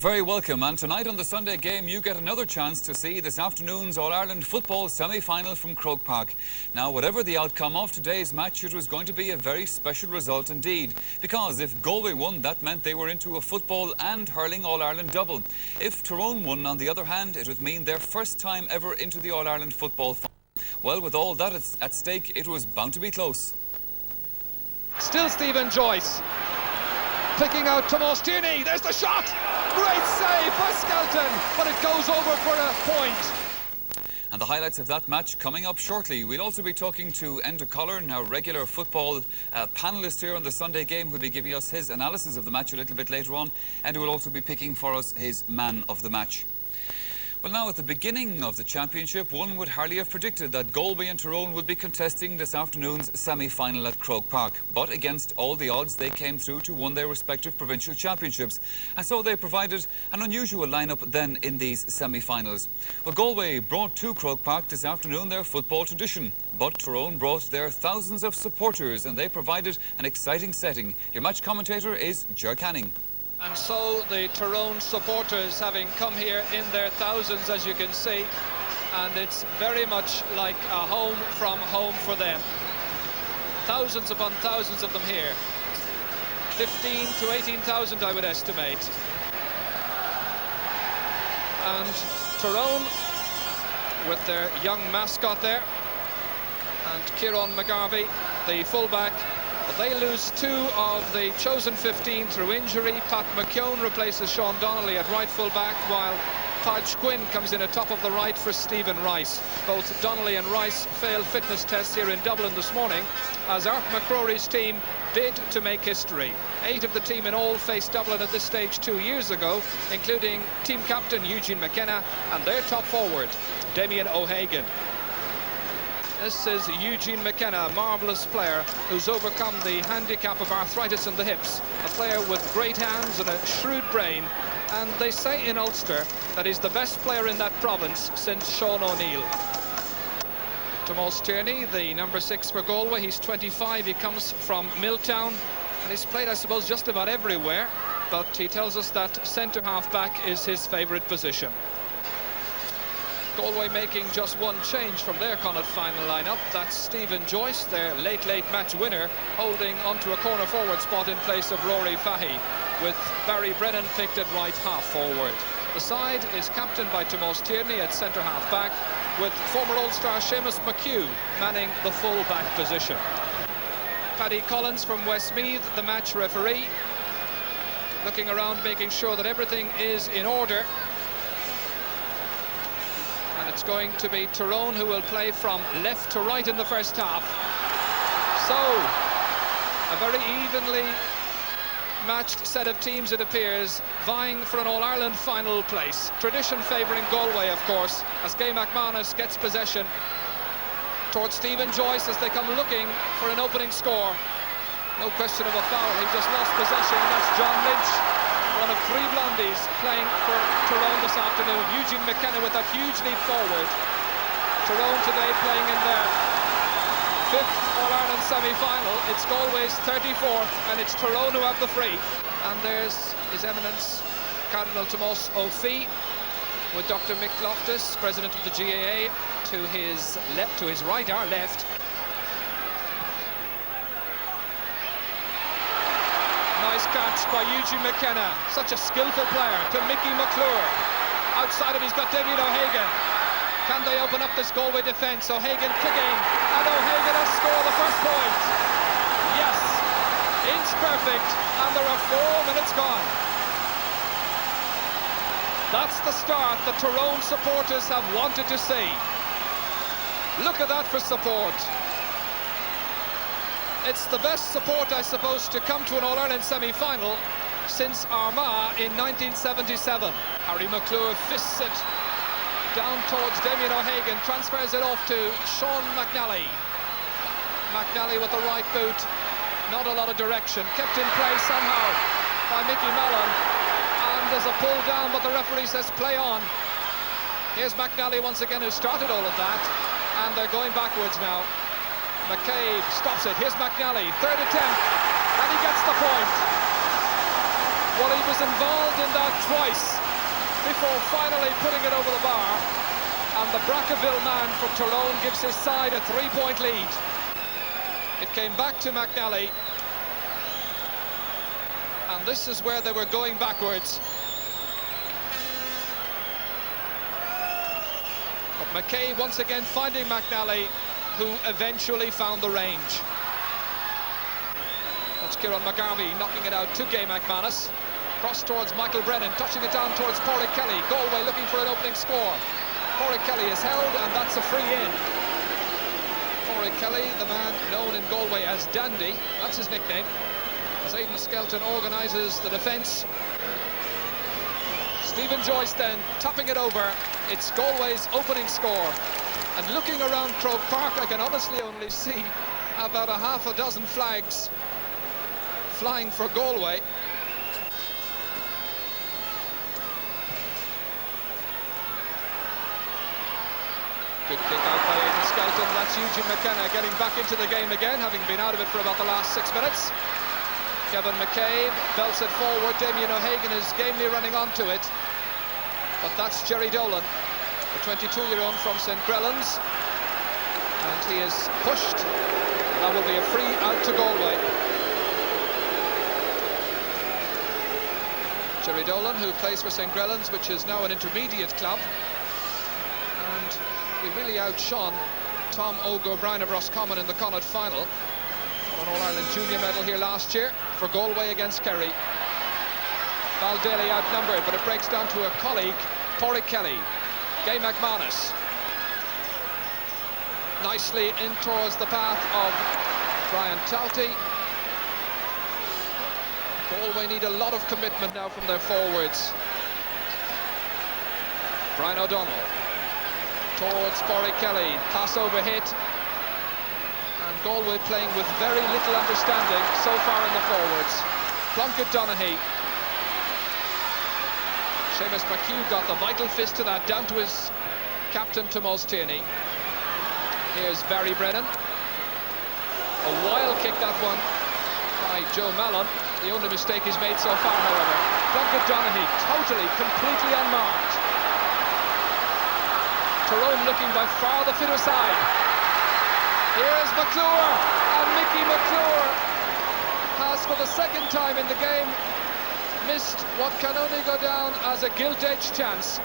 Very welcome, and tonight on the Sunday game you get another chance to see this afternoon's All-Ireland football semi-final from Croke Park. Now, whatever the outcome of today's match, it was going to be a very special result indeed, because if Galway won, that meant they were into a football and hurling All-Ireland double. If Tyrone won, on the other hand, it would mean their first time ever into the All-Ireland football final. Well, with all that at stake, it was bound to be close. Still Stephen Joyce picking out Tomás Tierney. There's the shot. Great save by Skelton, but it goes over for a point. And the highlights of that match coming up shortly. We'll also be talking to Enda Collern, our regular football panellist here on the Sunday game, who'll be giving us his analysis of the match a little bit later on, and who will also be picking for us his man of the match. Well, now, at the beginning of the championship, one would hardly have predicted that Galway and Tyrone would be contesting this afternoon's semi-final at Croke Park. But against all the odds, they came through to win their respective provincial championships. And so they provided an unusual lineup then in these semi-finals. Well, Galway brought to Croke Park this afternoon their football tradition. But Tyrone brought their thousands of supporters, and they provided an exciting setting. Your match commentator is Ger Canning. And so the Tyrone supporters having come here in their thousands, as you can see, and it's very much like a home from home for them. Thousands upon thousands of them here. 15 to 18,000, I would estimate. And Tyrone with their young mascot there, and Kieran McGarvey, the fullback. They lose two of the chosen 15 through injury. Pat McKeown replaces Sean Donnelly at right full-back, while Padge Quinn comes in atop of the right for Stephen Rice. Both Donnelly and Rice failed fitness tests here in Dublin this morning, as Art McCrory's team bid to make history. 8 of the team in all faced Dublin at this stage 2 years ago, including team captain Eugene McKenna and their top forward, Damien O'Hagan. This is Eugene McKenna, a marvellous player who's overcome the handicap of arthritis in the hips. A player with great hands and a shrewd brain. And they say in Ulster that he's the best player in that province since Sean O'Neill. Tomás Tierney, the number 6 for Galway. He's 25, he comes from Milltown. And he's played, I suppose, just about everywhere. But he tells us that centre half-back is his favourite position. Galway making just one change from their Connacht final lineup. That's Stephen Joyce, their late match winner, holding onto a corner forward spot in place of Rory Fahy, with Barry Brennan picked at right half forward. The side is captained by Tomás Tierney at centre half back, with former All-Star Seamus McHugh manning the full back position. Paddy Collins from Westmeath, the match referee, looking around, making sure that everything is in order. And it's going to be Tyrone who will play from left to right in the first half. So, a very evenly matched set of teams, it appears, vying for an All-Ireland final place. Tradition favouring Galway, of course, as Gay McManus gets possession towards Stephen Joyce as they come looking for an opening score. No question of a foul, he just lost possession, and that's John Lynch, one of 3 blondies playing for Tyrone this afternoon. Eugene McKenna with that huge leap forward. Tyrone today playing in their 5th All-Ireland semi-final. It's Galway's 34th, and it's Tyrone who have the free. And there's His Eminence Cardinal Tomás O'Fee with Dr. Mick Loftus, President of the GAA, to his right, our left. Nice catch by Eugene McKenna, such a skillful player, to Mickey McClure. Outside it, he's got Damien O'Hagan. Can they open up this Galway defence? O'Hagan kicking, and O'Hagan has scored the first point. Yes, inch perfect, and there are 4 minutes gone. That's the start that Tyrone supporters have wanted to see. Look at that for support. It's the best support, I suppose, to come to an All-Ireland semi-final since Armagh in 1977. Harry McClure fists it down towards Damien O'Hagan, transfers it off to Sean McNally. McNally with the right boot, not a lot of direction, kept in play somehow by Mickey Mallon, and there's a pull down, but the referee says play on. Here's McNally once again, who started all of that, and they're going backwards now. McCabe stops it. Here's McNally, 3rd attempt, and he gets the point. Well, he was involved in that twice before finally putting it over the bar. And the Brackerville man from Tyrone gives his side a 3-point lead. It came back to McNally. And this is where they were going backwards. But McKay once again finding McNally, who eventually found the range. That's Kieran McGarvey knocking it out to Gay McManus. Cross towards Michael Brennan, touching it down towards Pádraig Kelly. Galway looking for an opening score. Pádraig Kelly is held, and that's a free in. Pádraig Kelly, the man known in Galway as Dandy, that's his nickname, as Aidan Skelton organises the defence. Stephen Joyce then tapping it over. It's Galway's opening score. And looking around Croke Park, I can honestly only see about a half a dozen flags flying for Galway. Good kick out by Aidan Skelton. That's Eugene McKenna getting back into the game again, having been out of it for about the last 6 minutes. Kevin McCabe belts it forward. Damien O'Hagan is gamely running onto it. But that's Jerry Dolan, the 22-year-old from St. Grellans. And he is pushed. That will be a free out to Galway. Jerry Dolan, who plays for St. Grellans, which is now an intermediate club. And he really outshone Tom O'Brien of Roscommon in the Connaught final. An All-Ireland junior medal here last year for Galway against Kerry. Val Daly outnumbered, but it breaks down to a colleague, Pádraig Kelly. Gay McManus. Nicely in towards the path of Brian Tauti. Galway need a lot of commitment now from their forwards. Brian O'Donnell towards Pádraig Kelly. Pass over hit. And Galway playing with very little understanding so far in the forwards. Plunkett Donaghy. Seamus McHugh got the vital fist to that, down to his captain, Tomás Tierney. Here's Barry Brennan. A wild kick, that one, by Joe Mallon. The only mistake he's made so far, however. Plunkett Donaghy, totally, completely unmarked. Tyrone looking by far the fitter side. Here's McClure, and Mickey McClure has, for the second time in the game, missed what can only go down as a gilt-edged chance.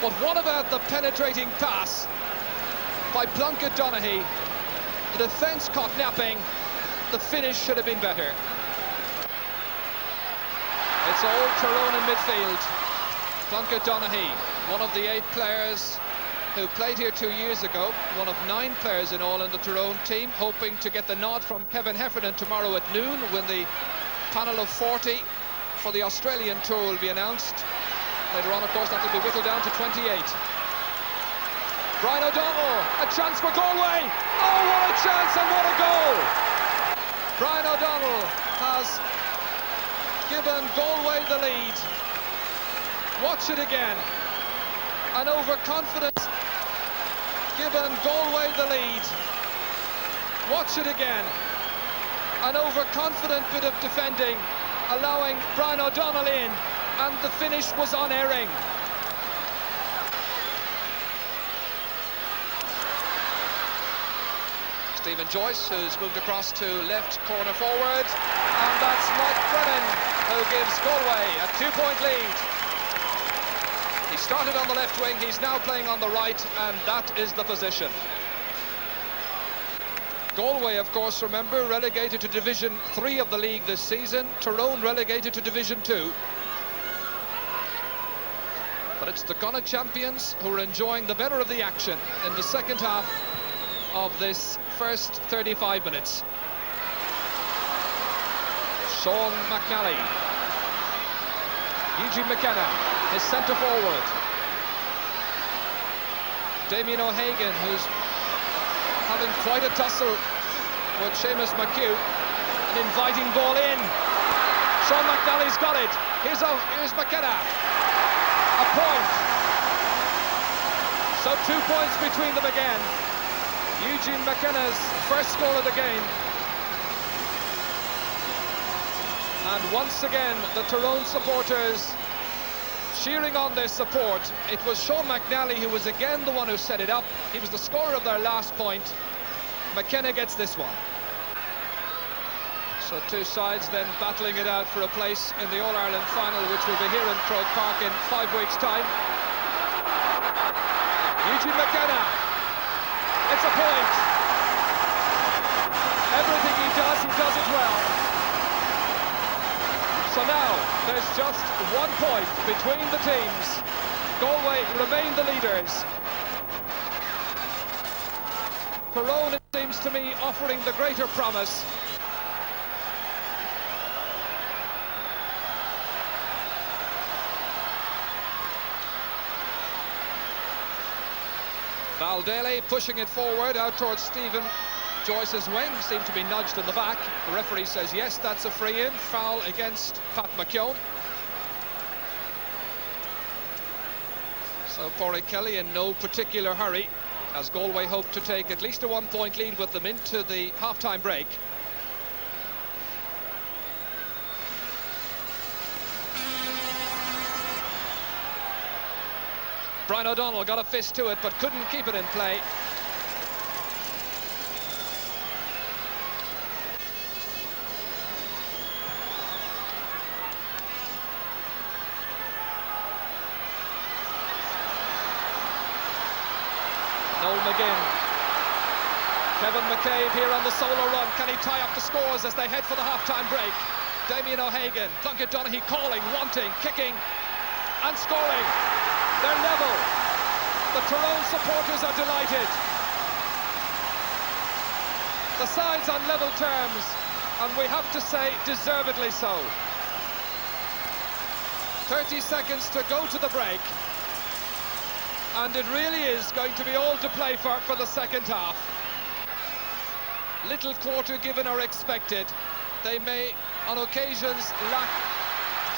But what about the penetrating pass by Plunkett Donaghy? The defence caught napping. The finish should have been better. It's all Tyrone in midfield. Plunkett Donaghy, one of the 8 players who played here 2 years ago, one of 9 players in all in the Tyrone team, hoping to get the nod from Kevin Heffernan tomorrow at noon when the panel of 40 for the Australian tour will be announced. Later on, of course, that will be whittled down to 28. Brian O'Donnell, a chance for Galway. Oh, what a chance and what a goal! Brian O'Donnell has given Galway the lead. Watch it again. An overconfident given Galway the lead. Watch it again. An overconfident bit of defending, allowing Brian O'Donnell in, and the finish was unerring. Stephen Joyce, who's moved across to left corner forward, and that's Mike Brennan, who gives Galway a 2-point lead. He started on the left wing, he's now playing on the right, and that is the position. Galway, of course, remember, relegated to Division 3 of the league this season. Tyrone relegated to Division 2. But it's the Connaught champions who are enjoying the better of the action in the second half of this first 35 minutes. Sean McNally. Eugene McKenna, his centre forward. Damien O'Hagan, who's having quite a tussle with Seamus McHugh. An inviting ball in. Sean McNally's got it. Here's McKenna. A point. So 2 points between them again. Eugene McKenna's first goal of the game. And once again, the Tyrone supporters cheering on their support. It was Sean McNally who was again the one who set it up. He was the scorer of their last point. McKenna gets this one. So two sides then battling it out for a place in the All-Ireland final, which will be here in Croke Park in 5 weeks' time. Eugene McKenna. It's a point. Everything he does it well. So now, there's just 1 point between the teams. Galway remain the leaders. Tyrone, it seems to me, offering the greater promise. Val Daly pushing it forward out towards Stephen Joyce's wing, seemed to be nudged in the back. The referee says yes, that's a free in, foul against Pat McKeown. So Pádraig Kelly in no particular hurry, as Galway hope to take at least a 1 point lead with them into the half-time break. Brian O'Donnell got a fist to it but couldn't keep it in play. Noel McGinn. Kevin McCabe here on the solo run. Can he tie up the scores as they head for the half-time break? Damien O'Hagan, Plunkett Donaghy calling, wanting, kicking and scoring. They're level. The Tyrone supporters are delighted. The sides on level terms, and we have to say deservedly so. 30 seconds to go to the break, and it really is going to be all to play for the second half. Little quarter given or expected. They may on occasions lack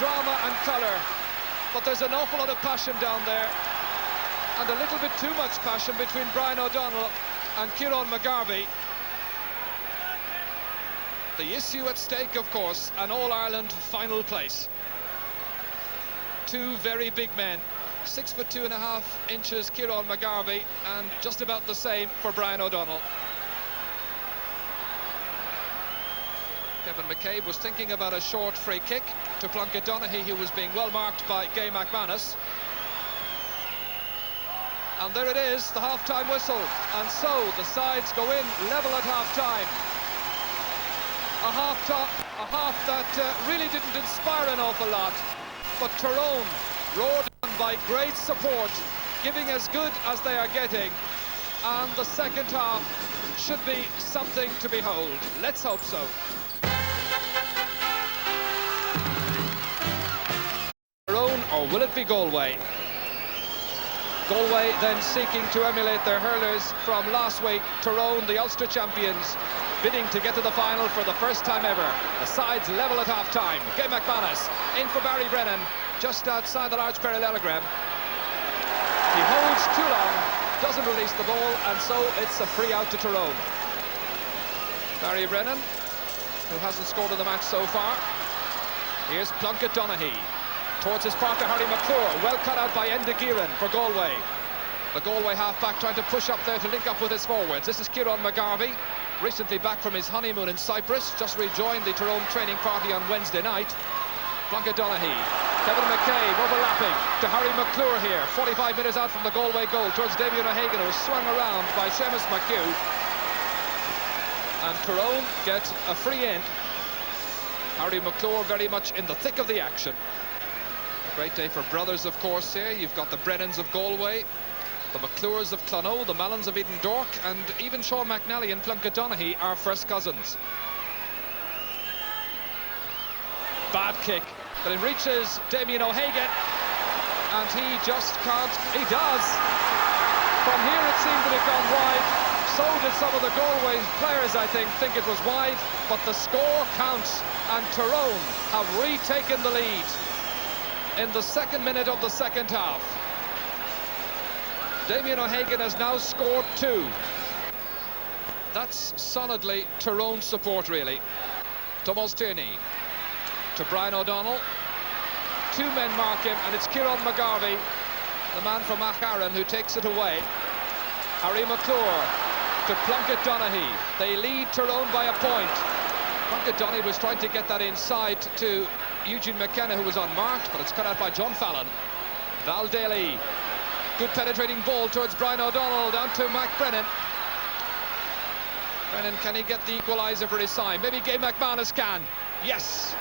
drama and colour, but there's an awful lot of passion down there, and a little bit too much passion between Brian O'Donnell and Kieran McGarvey. The issue at stake, of course, an All-Ireland final place. Two very big men, 6'2.5" Kieran McGarvey, and just about the same for Brian O'Donnell. Kevin McCabe was thinking about a short free kick to Plunkett Donaghy, who was being well marked by Gay McManus. And there it is, the half-time whistle. And so the sides go in level at half-time. A half that really didn't inspire an awful lot. But Tyrone roared on by great support, giving as good as they are getting. And the second half should be something to behold. Let's hope so. Tyrone, or will it be Galway? Galway then seeking to emulate their hurlers from last week. Tyrone, the Ulster champions, bidding to get to the final for the first time ever. The sides level at half-time. Gay McManus in for Barry Brennan, just outside the large parallelogram. He holds too long, doesn't release the ball, and so it's a free out to Tyrone. Barry Brennan, who hasn't scored in the match so far. Here's Plunkett Donaghy. Towards his partner, Harry McClure, well cut out by Enda Gearan for Galway. The Galway half-back trying to push up there to link up with his forwards. This is Kieran McGarvey, recently back from his honeymoon in Cyprus, just rejoined the Tyrone training party on Wednesday night. Plunkett Donaghy, Kevin McCabe overlapping to Harry McClure here, 45 metres out from the Galway goal, towards Damien O'Hagan, who was swung around by Seamus McHugh. And Tyrone get a free in. Harry McClure very much in the thick of the action. Great day for brothers, of course, here. You've got the Brennans of Galway, the McClures of Clonaux, the Mallons of Eden Dork, and even Sean McNally and Plunkett Donaghy are first cousins. Bad kick, but it reaches Damien O'Hagan, and he just can't. He does. From here it seemed that it gone wide. So did some of the Galway players, I think it was wide, but the score counts, and Tyrone have retaken the lead in the second minute of the second half. Damien O'Hagan has now scored 2. That's solidly Tyrone support, really. Thomas Tierney to Brian O'Donnell. Two men mark him, and it's Kieran McGarvey, the man from Acharon, who takes it away. Harry McClure to Plunkett Donaghy. They lead Tyrone by a point. Plunkett Donaghy was trying to get that inside to Eugene McKenna, who was unmarked, but it's cut out by John Fallon. Val Daly, good penetrating ball towards Brian O'Donnell, down to Mac Brennan. Brennan, can he get the equaliser for his side? Maybe Gay McManus can. Yes.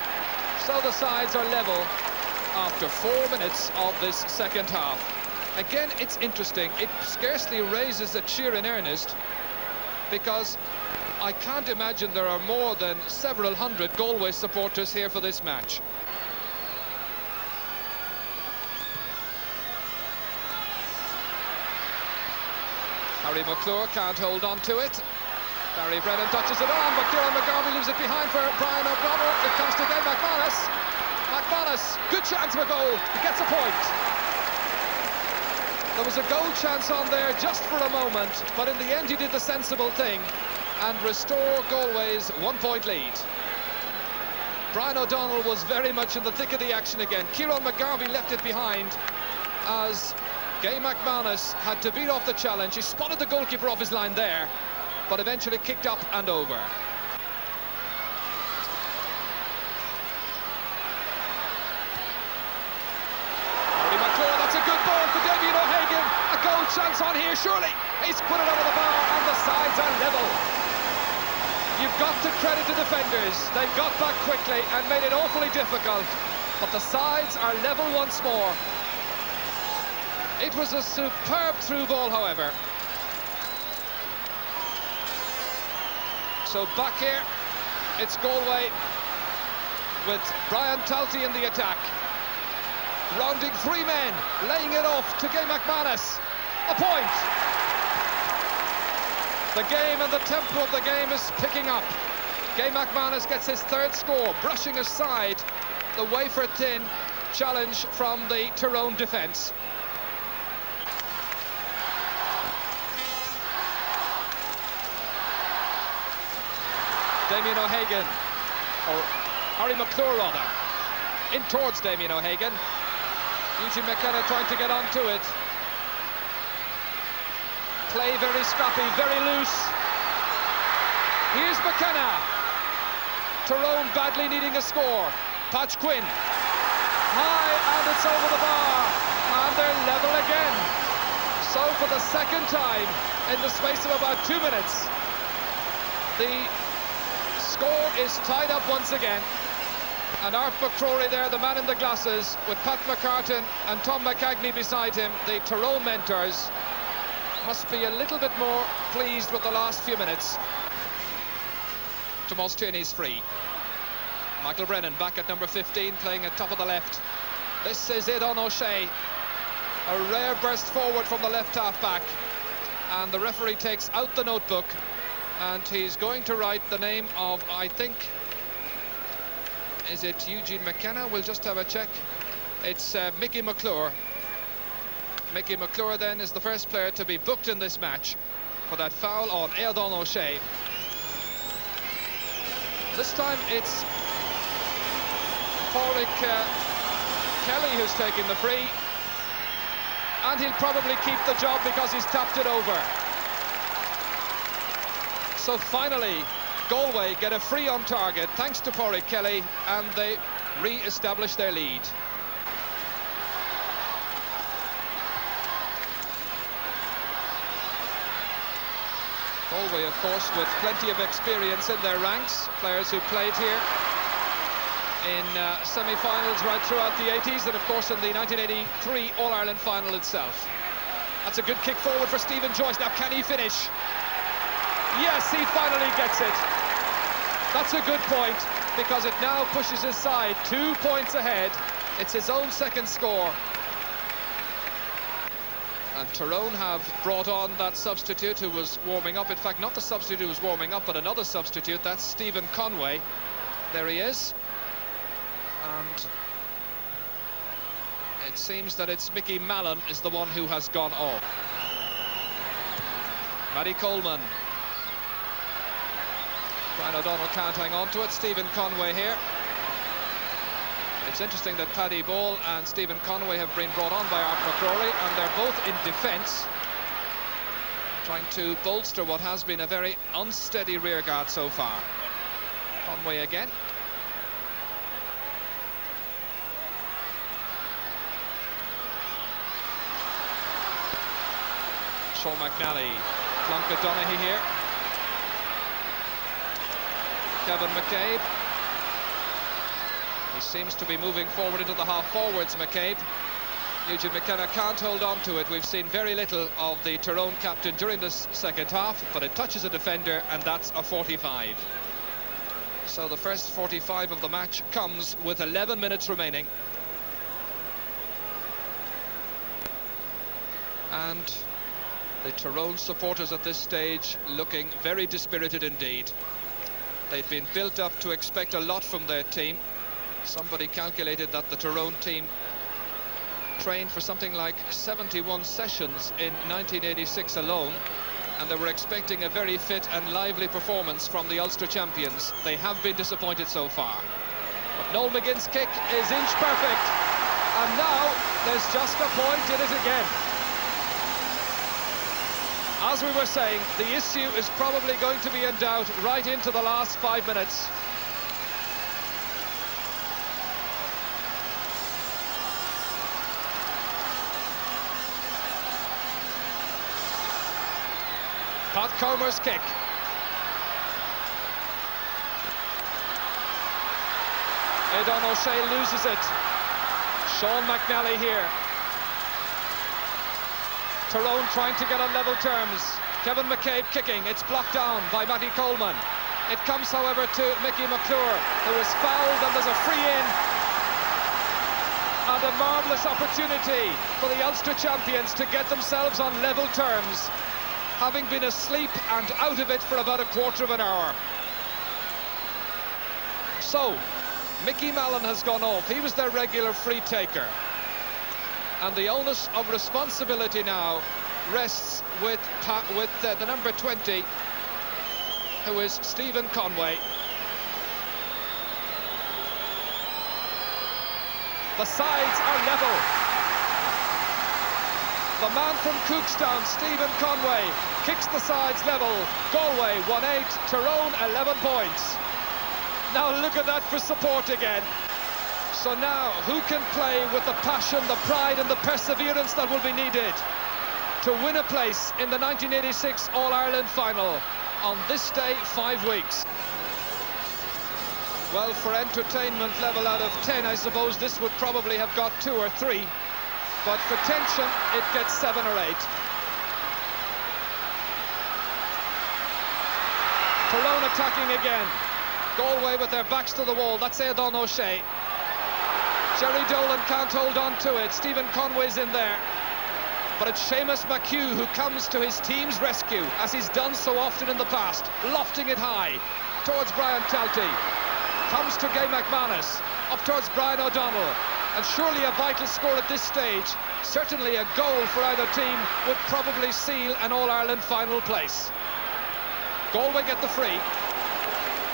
So the sides are level after 4 minutes of this second half. Again, it's interesting. It scarcely raises a cheer in earnest, because I can't imagine there are more than several hundred Galway supporters here for this match. Harry McClure can't hold on to it. Barry Brennan touches it on, but Kieran McGarvey leaves it behind for Brian O'Donnell. It comes to Gay McManus. McManus, good chance for a goal. He gets a point. There was a goal chance on there just for a moment, but in the end he did the sensible thing and restore Galway's 1 point lead. Brian O'Donnell was very much in the thick of the action again. Kieran McGarvey left it behind as Gay McManus had to beat off the challenge. He spotted the goalkeeper off his line there, but eventually kicked up and over. Harry McClure, that's a good ball for Damien O'Hagan. A goal chance on here, surely. He's put it over the bar, and the sides are level. You've got to credit the defenders. They got back quickly and made it awfully difficult, but the sides are level once more. It was a superb through ball, however. So back here, it's Galway with Brian Talty in the attack. Rounding 3 men, laying it off to Gay McManus. A point! The game and the tempo of the game is picking up. Gay McManus gets his 3rd score, brushing aside the wafer-thin challenge from the Tyrone defence. Damien O'Hagan, or Harry McClure rather, in towards Damien O'Hagan. Eugene McKenna trying to get onto it. Play very scrappy, very loose. Here's McKenna. Tyrone badly needing a score. Patch Quinn. High, and it's over the bar. And they're level again. So for the second time in the space of about 2 minutes, the score is tied up once again, and Art McCrory there, the man in the glasses, with Pat McCartan and Tom McCagney beside him, the Tyrone mentors, must be a little bit more pleased with the last few minutes. Tomas Tierney's free. Michael Brennan back at number 15, playing at top of the left. This is Aidan O'Shea. A rare burst forward from the left half-back, and the referee takes out the notebook, and he's going to write the name of, I think, is it Eugene McKenna? We'll just have a check. It's Mickey McClure. Mickey McClure then is the first player to be booked in this match for that foul on Aidan O'Shea. This time it's Pádraig Kelly who's taking the free, and he'll probably keep the job because he's tapped it over. So finally, Galway get a free on target thanks to Pádraig Kelly, and they re-establish their lead. Galway, of course, with plenty of experience in their ranks, players who played here in semi-finals right throughout the 80s, and of course in the 1983 All-Ireland final itself. That's a good kick forward for Stephen Joyce. Now can he finish? Yes, he finally gets it. That's a good point, because it now pushes his side 2 points ahead. It's his own second score. And Tyrone have brought on that substitute who was warming up. In fact, not the substitute who was warming up, but another substitute. That's Stephen Conway. There he is. And it seems that it's Mickey Mallon is the one who has gone off. Matty Coleman. Brian O'Donnell can't hang on to it. Stephen Conway here. It's interesting that Paddy Ball and Stephen Conway have been brought on by Art McCrory, and they're both in defence, trying to bolster what has been a very unsteady rearguard so far. Conway again. Sean McNally, Blanca Donaghy here. Kevin McCabe. He seems to be moving forward into the half forwards, McCabe. Eugene McKenna can't hold on to it. We've seen very little of the Tyrone captain during this second half, but it touches a defender, and that's a 45. So the first 45 of the match comes with 11 minutes remaining. And the Tyrone supporters at this stage looking very dispirited indeed. They've been built up to expect a lot from their team. Somebody calculated that the Tyrone team trained for something like 71 sessions in 1986 alone, and they were expecting a very fit and lively performance from the Ulster champions. They have been disappointed so far. But Noel McGinn's kick is inch perfect, and now there's just a point in it again. As we were saying, the issue is probably going to be in doubt right into the last 5 minutes. Pat Comer's kick. Aidan O'Shea loses it. Sean McNally here. Tyrone trying to get on level terms. Kevin McCabe kicking. It's blocked down by Matty Coleman. It comes, however, to Mickey McClure, who is fouled, and there's a free in. And a marvellous opportunity for the Ulster champions to get themselves on level terms, having been asleep and out of it for about a quarter of an hour. So, Mickey Mallon has gone off. He was their regular free taker. And the onus of responsibility now rests with the number 20, who is Stephen Conway. The sides are level. The man from Cookstown, Stephen Conway, kicks the sides level. Galway 1-8, Tyrone 11 points. Now look at that for support again. So now, who can play with the passion, the pride and the perseverance that will be needed to win a place in the 1986 All-Ireland final on this day 5 weeks? Well, for entertainment level out of 10, I suppose this would probably have got 2 or 3. But for tension, it gets 7 or 8. Tyrone attacking again. Galway with their backs to the wall. That's Aidan O'Shea. Jerry Dolan can't hold on to it. Stephen Conway's in there. But it's Seamus McHugh who comes to his team's rescue, as he's done so often in the past, lofting it high towards Brian Talty. Comes to Gay McManus, up towards Brian O'Donnell. And surely a vital score at this stage, certainly a goal for either team, would probably seal an All-Ireland final place. Galway get the free.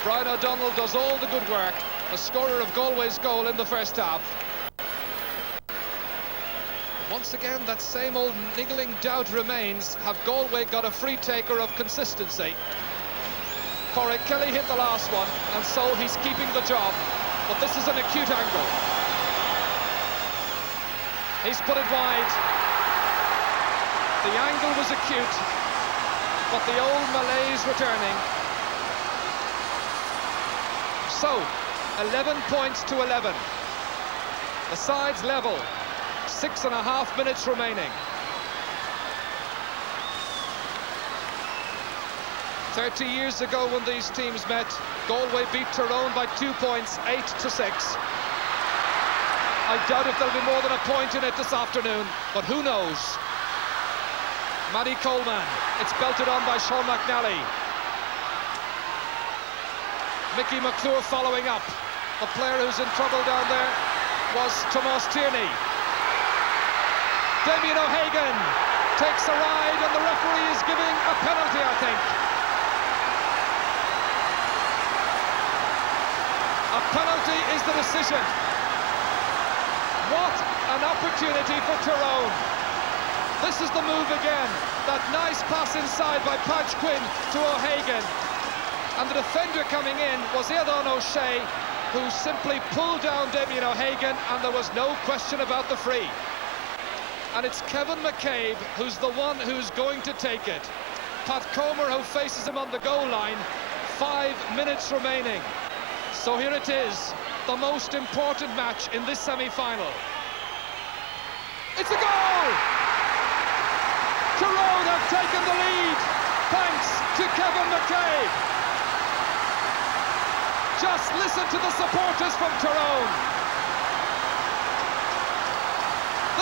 Brian O'Donnell does all the good work, the scorer of Galway's goal in the first half. Once again, that same old niggling doubt remains. Have Galway got a free taker of consistency? Corey Kelly hit the last one, and so he's keeping the job. But this is an acute angle. He's put it wide. The angle was acute, but the old malaise returning. So, 11 points to 11. The sides level. 6.5 minutes remaining. 30 years ago when these teams met, Galway beat Tyrone by 2 points, 8-6. I doubt if there'll be more than a point in it this afternoon, but who knows? Matty Coleman, it's belted on by Sean McNally. Mickey McClure following up. The player who's in trouble down there was Tomas Tierney. Damien O'Hagan takes a ride, and the referee is giving a penalty, I think. A penalty is the decision. What an opportunity for Tyrone. This is the move again. That nice pass inside by Padge Quinn to O'Hagan. And the defender coming in was Tyrone O'Shea, who simply pulled down Damien O'Hagan, and there was no question about the free. And it's Kevin McCabe who's the one who's going to take it. Pat Comer, who faces him on the goal line. 5 minutes remaining. So here it is, the most important match in this semi-final. It's a goal! Tyrone have taken the lead, thanks to Kevin McCabe. Just listen to the supporters from Tyrone.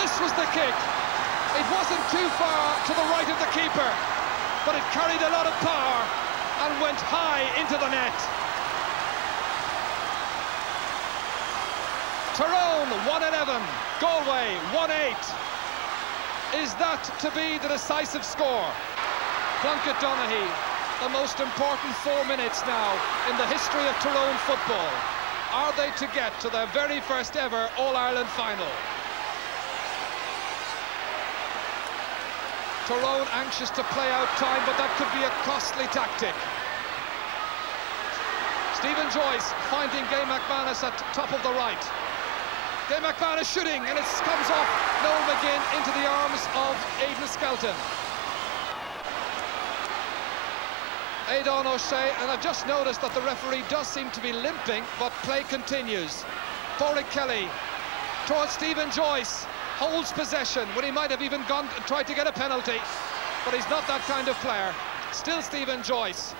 This was the kick. It wasn't too far to the right of the keeper, but it carried a lot of power and went high into the net. Tyrone 1-11, Galway 1-8. Is that to be the decisive score? Plunkett Donaghy, the most important 4 minutes now in the history of Tyrone football. Are they to get to their very first ever All-Ireland final? Tyrone anxious to play out time, but that could be a costly tactic. Stephen Joyce finding Gay McManus at top of the right. Gay McManus shooting, and it comes off Noel McGinn into the arms of Aidan Skelton. Tyrone O'Shea, and I've just noticed that the referee does seem to be limping, but play continues. Padraig Kelly towards Stephen Joyce. Holds possession when he might have even gone and tried to get a penalty, but he's not that kind of player. Still Stephen Joyce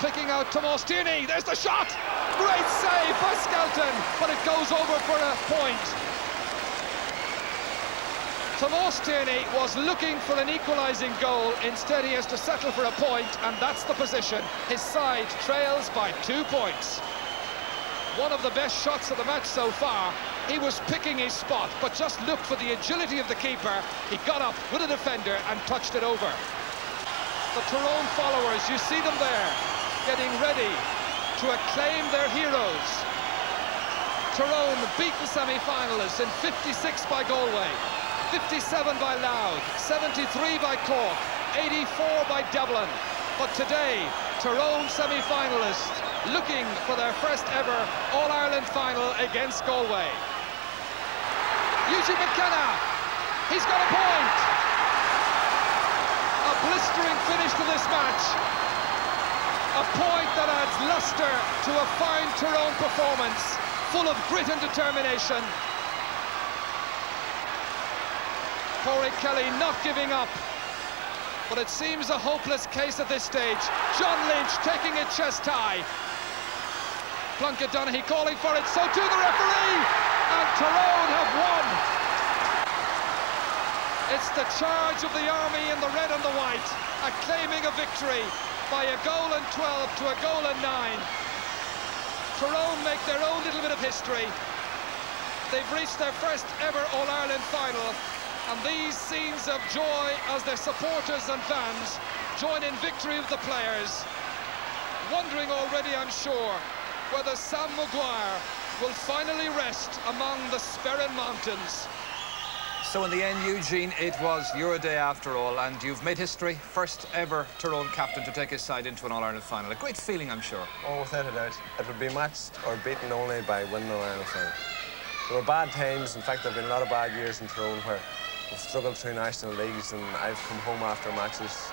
picking out Tomás Tierney. There's the shot, great save by Skelton, but it goes over for a point. Tomás Tierney was looking for an equalising goal. Instead he has to settle for a point, and that's the position. His side trails by 2 points. One of the best shots of the match so far. He was picking his spot, but just looked for the agility of the keeper. He got up with a defender and touched it over. The Tyrone followers, you see them there, getting ready to acclaim their heroes. Tyrone beat the semi-finalists in 56 by Galway, 57 by Louth, 73 by Cork, 84 by Dublin. But today, Tyrone semi-finalists looking for their first ever All-Ireland final against Galway. Eugene McKenna, he's got a point. A blistering finish to this match. A point that adds lustre to a fine Tyrone performance, full of grit and determination. Padraig Kelly not giving up, but it seems a hopeless case at this stage. John Lynch taking it chest high. Plunkett Donaghy calling for it, so too the referee, and Tyrone have won. It's the charge of the army in the red and the white, acclaiming a victory by a goal and 12 to a goal and 9. Tyrone make their own little bit of history. They've reached their first ever All-Ireland final, and these scenes of joy as their supporters and fans join in victory of the players. Wondering already, I'm sure, whether Sam Maguire will finally rest among the Sperrin Mountains. So in the end, Eugene, it was your day after all, and you've made history. First ever Tyrone captain to take his side into an All-Ireland final. A great feeling, I'm sure. Oh, without a doubt. It would be matched or beaten only by winning an All-Ireland final. There were bad times. In fact, there have been a lot of bad years in Tyrone where we've struggled through national leagues, and I've come home after matches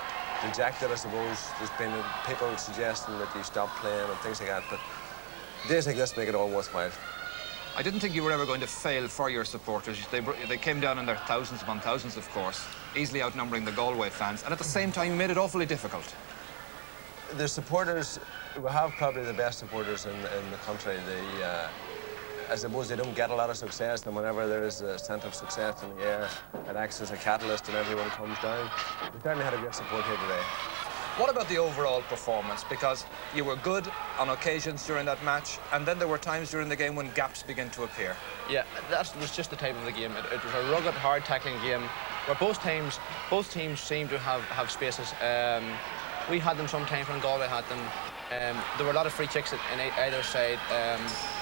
dejected, I suppose. There's been people suggesting that you stop playing and things like that, but days like this make it all worthwhile. I didn't think you were ever going to fail for your supporters. They came down in their thousands upon thousands, of course, easily outnumbering the Galway fans, and at the same time you made it awfully difficult. The supporters, we have probably the best supporters in the country. I suppose they don't get a lot of success, and whenever there is a sense of success in the air, it acts as a catalyst and everyone comes down. We certainly had a great support here today. What about the overall performance? Because you were good on occasions during that match, and then there were times during the game when gaps began to appear. Yeah, that was just the type of the game. It was a rugged, hard-tackling game where both teams seemed to have spaces. We had them sometimes when Galway had them. There were a lot of free kicks in either side,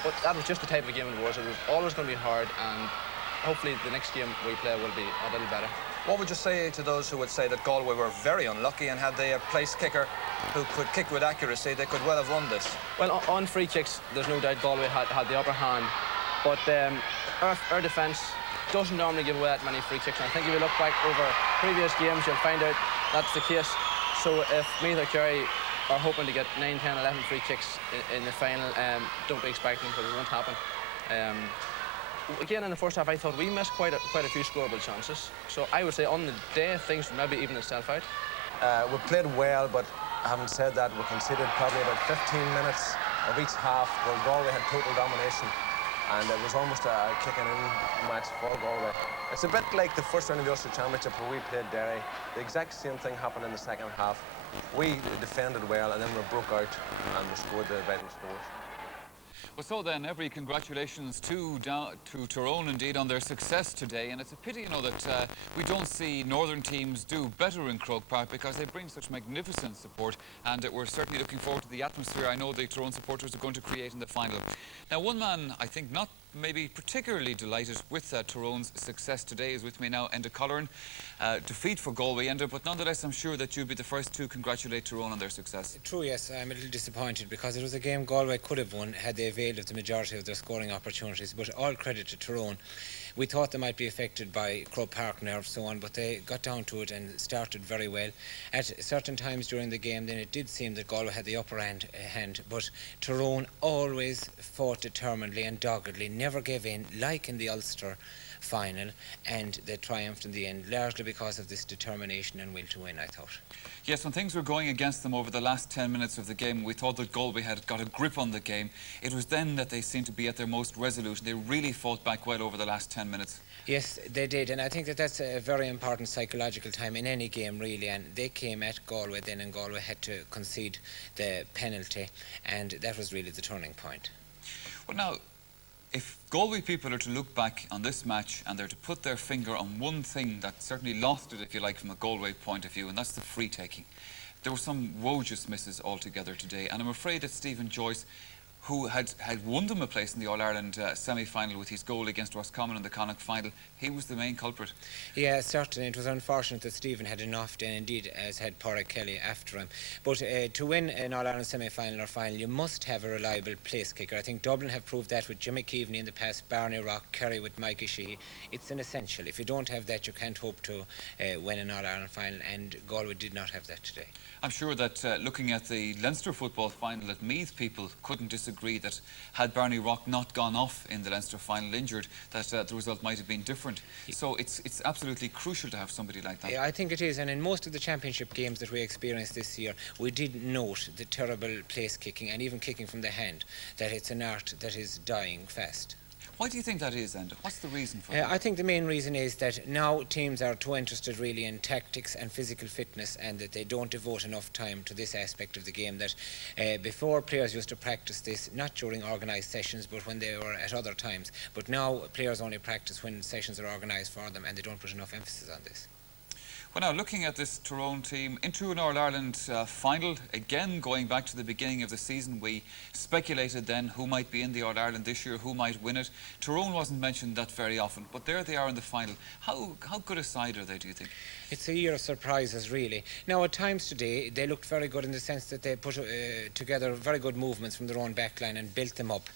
but that was just the type of game it was. It was always going to be hard, and hopefully the next game we play will be a little better. What would you say to those who would say that Galway were very unlucky, and had they a place kicker who could kick with accuracy, they could well have won this? Well, on free kicks, there's no doubt Galway had the upper hand, but our defence doesn't normally give away that many free kicks. And I think if you look back over previous games, you'll find out that's the case. So if Meath or Kerry are hoping to get 9, 10, 11 free kicks in the final, don't be expecting, because it won't happen. Again, in the first half, I thought we missed quite a few scoreable chances. So I would say on the day, things maybe even itself out. We played well, but having said that, we conceded probably about 15 minutes of each half where Galway had total domination. And it was almost a kicking in match for Galway. It's a bit like the first round of the Ulster Championship where we played Derry. The exact same thing happened in the second half. We defended well, and then we broke out and we scored the vital scores. Well, so then, every congratulations to Tyrone, indeed, on their success today. And it's a pity, you know, that we don't see northern teams do better in Croke Park, because they bring such magnificent support. And we're certainly looking forward to the atmosphere I know the Tyrone supporters are going to create in the final. Now, one man, I think, not maybe particularly delighted with Tyrone's success today is with me now, Enda Colleran. Defeat for Galway, Enda, but nonetheless, I'm sure that you'll be the first to congratulate Tyrone on their success. True, yes. I'm a little disappointed because it was a game Galway could have won had they availed of the majority of their scoring opportunities, but all credit to Tyrone. We thought they might be affected by Croke Park nerves, so on, but they got down to it and started very well. At certain times during the game, then it did seem that Galway had the upper hand, but Tyrone always fought determinedly and doggedly, never gave in, like in the Ulster final, and they triumphed in the end, largely because of this determination and will to win, I thought. Yes, when things were going against them over the last 10 minutes of the game, we thought that Galway had got a grip on the game. It was then that they seemed to be at their most resolute. They really fought back well over the last 10 minutes. Yes, they did, and I think that that's a very important psychological time in any game, really, and they came at Galway then, and Galway had to concede the penalty, and that was really the turning point. Well, now, if Galway people are to look back on this match and they're to put their finger on one thing that certainly lost it, if you like, from a Galway point of view, and that's the free taking. There were some woeful misses altogether today, and I'm afraid that Stephen Joyce, who had won them a place in the All-Ireland semi-final with his goal against Roscommon in the Connacht final, he was the main culprit. Yeah, certainly. It was unfortunate that Stephen had an off day, and indeed as had Pádraig Kelly after him. But to win an All-Ireland semi-final or final, you must have a reliable place kicker. I think Dublin have proved that with Jimmy Keaveney in the past, Barney Rock, Kerry with Mike Sheehy. It's an essential. If you don't have that, you can't hope to win an All-Ireland final, and Galway did not have that today. I'm sure that looking at the Leinster football final at Meath, people couldn't disagree that had Barney Rock not gone off in the Leinster final injured, that the result might have been different. So it's absolutely crucial to have somebody like that. Yeah, I think it is, and in most of the championship games that we experienced this year, we did note the terrible place kicking and even kicking from the hand, that it's an art that is dying fast. Why do you think that is, Enda? What's the reason for that? I think the main reason is that now teams are too interested really in tactics and physical fitness, and that they don't devote enough time to this aspect of the game. That before, players used to practice this not during organised sessions but when they were at other times, but now players only practice when sessions are organised for them, and they don't put enough emphasis on this. Well, now, looking at this Tyrone team into an All-Ireland final, again, going back to the beginning of the season, we speculated then who might be in the All-Ireland this year, who might win it. Tyrone wasn't mentioned that very often, but there they are in the final. How good a side are they, do you think? It's a year of surprises, really. Now, at times today, they looked very good in the sense that they put together very good movements from their own backline and built them up.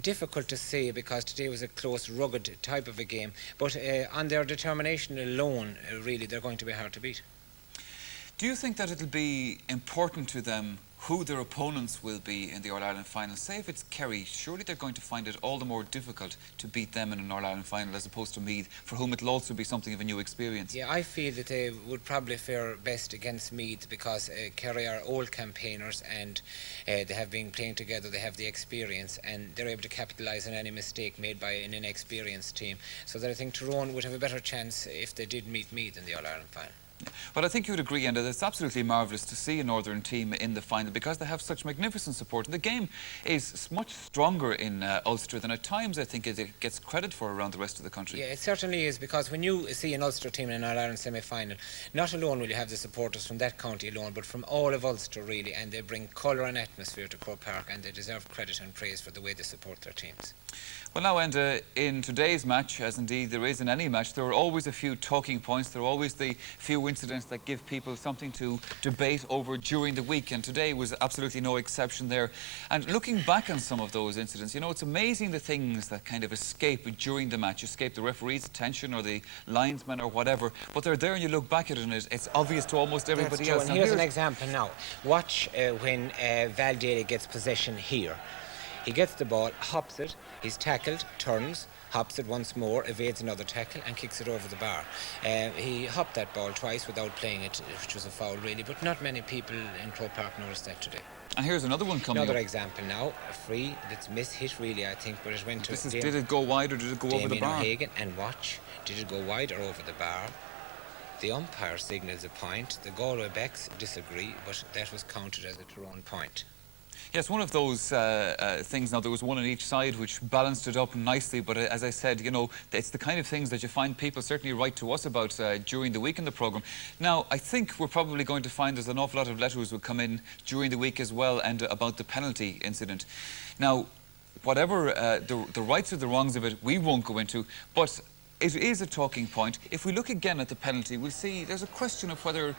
Difficult to say because today was a close, rugged type of a game, but on their determination alone, really, they're going to be hard to beat. Do you think that it'll be important to them who their opponents will be in the All-Ireland final? Say if it's Kerry, surely they're going to find it all the more difficult to beat them in an All-Ireland final as opposed to Meath, for whom it'll also be something of a new experience. Yeah, I feel that they would probably fare best against Meath because Kerry are old campaigners, and they have been playing together, they have the experience, and they're able to capitalise on any mistake made by an inexperienced team. So that I think Tyrone would have a better chance if they did meet Meath in the All-Ireland final. But I think you would agree, Enda, that it's absolutely marvellous to see a Northern team in the final because they have such magnificent support. And the game is much stronger in Ulster than at times I think it gets credit for around the rest of the country. Yeah, it certainly is, because when you see an Ulster team in an All-Ireland semi-final, not alone will you have the supporters from that county alone, but from all of Ulster really, and they bring colour and atmosphere to Croke Park, and they deserve credit and praise for the way they support their teams. Well now, Enda, in today's match, as indeed there is in any match, there are always a few talking points, there are always the few incidents that give people something to debate over during the week, and today was absolutely no exception there. And looking back on some of those incidents, you know, it's amazing the things that kind of escape during the match, escape the referee's attention or the linesman or whatever, but they're there and you look back at it and it's obvious to almost everybody else. And here's an example now. Watch when Val Daly gets possession here. He gets the ball, hops it, he's tackled, turns, hops it once more, evades another tackle and kicks it over the bar. He hopped that ball twice without playing it, which was a foul really, but not many people in Croke Park noticed that today. And here's another one coming Another up. example now, a free that's mishit really, I think, but it went to... Did it go wide or did it go over the bar? O'Hagan, and watch, did it go wide or over the bar? The umpire signals a point, the Galway backs disagree, but that was counted as a Tyrone point. Yes, one of those things now, there was one on each side which balanced it up nicely, but as I said, you know, it's the kind of things that you find people certainly write to us about during the week in the programme. Now, I think we're probably going to find there's an awful lot of letters will come in during the week as well, and about the penalty incident. Now, whatever the rights or the wrongs of it, we won't go into, but it is a talking point. If we look again at the penalty, we'll see there's a question of whether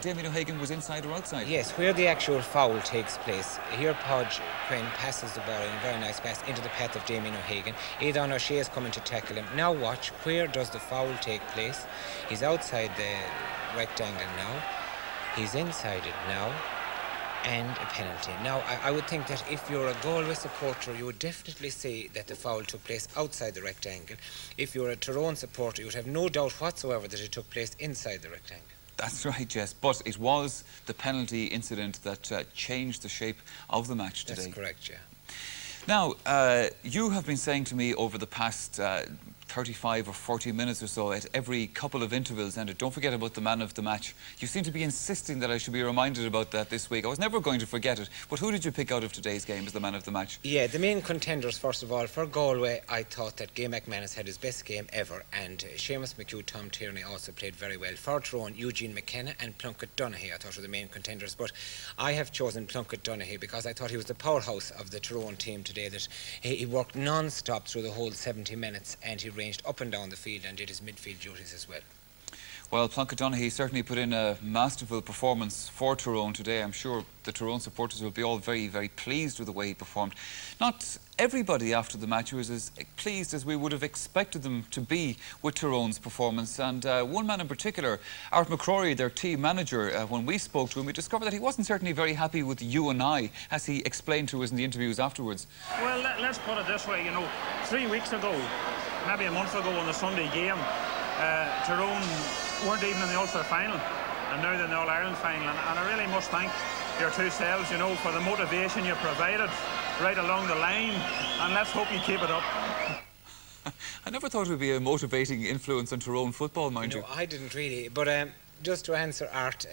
Damien O'Hagan was inside or outside. Yes, where the actual foul takes place. Here Podge Quinn passes the ball in a very nice pass into the path of Damien O'Hagan. Aidan O'Shea is coming to tackle him. Now watch, where does the foul take place? He's outside the rectangle now. He's inside it now. And a penalty. Now, I would think that if you're a Galway supporter, you would definitely say that the foul took place outside the rectangle. If you're a Tyrone supporter, you would have no doubt whatsoever that it took place inside the rectangle. That's right, Jess, but it was the penalty incident that changed the shape of the match today. That's correct, yeah. Now, you have been saying to me over the past 35 or 40 minutes or so at every couple of intervals, and don't forget about the man of the match. You seem to be insisting that I should be reminded about that this week. I was never going to forget it, but who did you pick out of today's game as the man of the match? Yeah, the main contenders, first of all, for Galway, I thought that Gay McManus had his best game ever, and Seamus McHugh, Tom Tierney also played very well. For Tyrone, Eugene McKenna and Plunkett Donaghy, I thought were the main contenders, but I have chosen Plunkett Donaghy because I thought he was the powerhouse of the Tyrone team today, that he worked non-stop through the whole 70 minutes, and he ranged up and down the field and did his midfield duties as well. Well, Plunkett Donaghy certainly put in a masterful performance for Tyrone today. I'm sure the Tyrone supporters will be all very, very pleased with the way he performed. Not everybody after the match was as pleased as we would have expected them to be with Tyrone's performance. And one man in particular, Art McCrory, their team manager, when we spoke to him, we discovered that he wasn't certainly very happy with you and I, as he explained to us in the interviews afterwards. Well, let's put it this way, you know, 3 weeks ago, maybe a month ago on the Sunday game, Tyrone weren't even in the Ulster final, and now they're in the All-Ireland final, and I really must thank your two selves, you know, for the motivation you provided right along the line, and let's hope you keep it up. I never thought it would be a motivating influence on Tyrone football, mind you. No, I didn't really, but just to answer Art,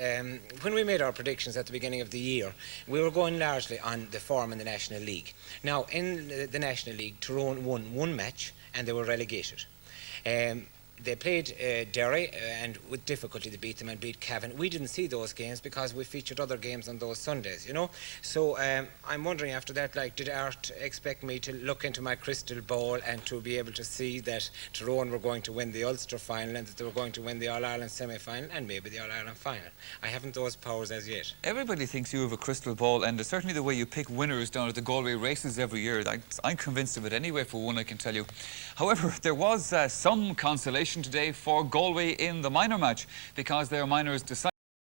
when we made our predictions at the beginning of the year, we were going largely on the form in the National League. Now, in the National League, Tyrone won one match and they were relegated. They played Derry and with difficulty they beat them and beat Cavan. We didn't see those games because we featured other games on those Sundays, you know. So I'm wondering after that, like, did Art expect me to look into my crystal ball and to be able to see that Tyrone were going to win the Ulster final and that they were going to win the All-Ireland semi-final and maybe the All-Ireland final? I haven't those powers as yet. Everybody thinks you have a crystal ball, and certainly the way you pick winners down at the Galway races every year, I'm convinced of it anyway, for one, I can tell you. However, there was some consolation today for Galway in the minor match, because their minors decided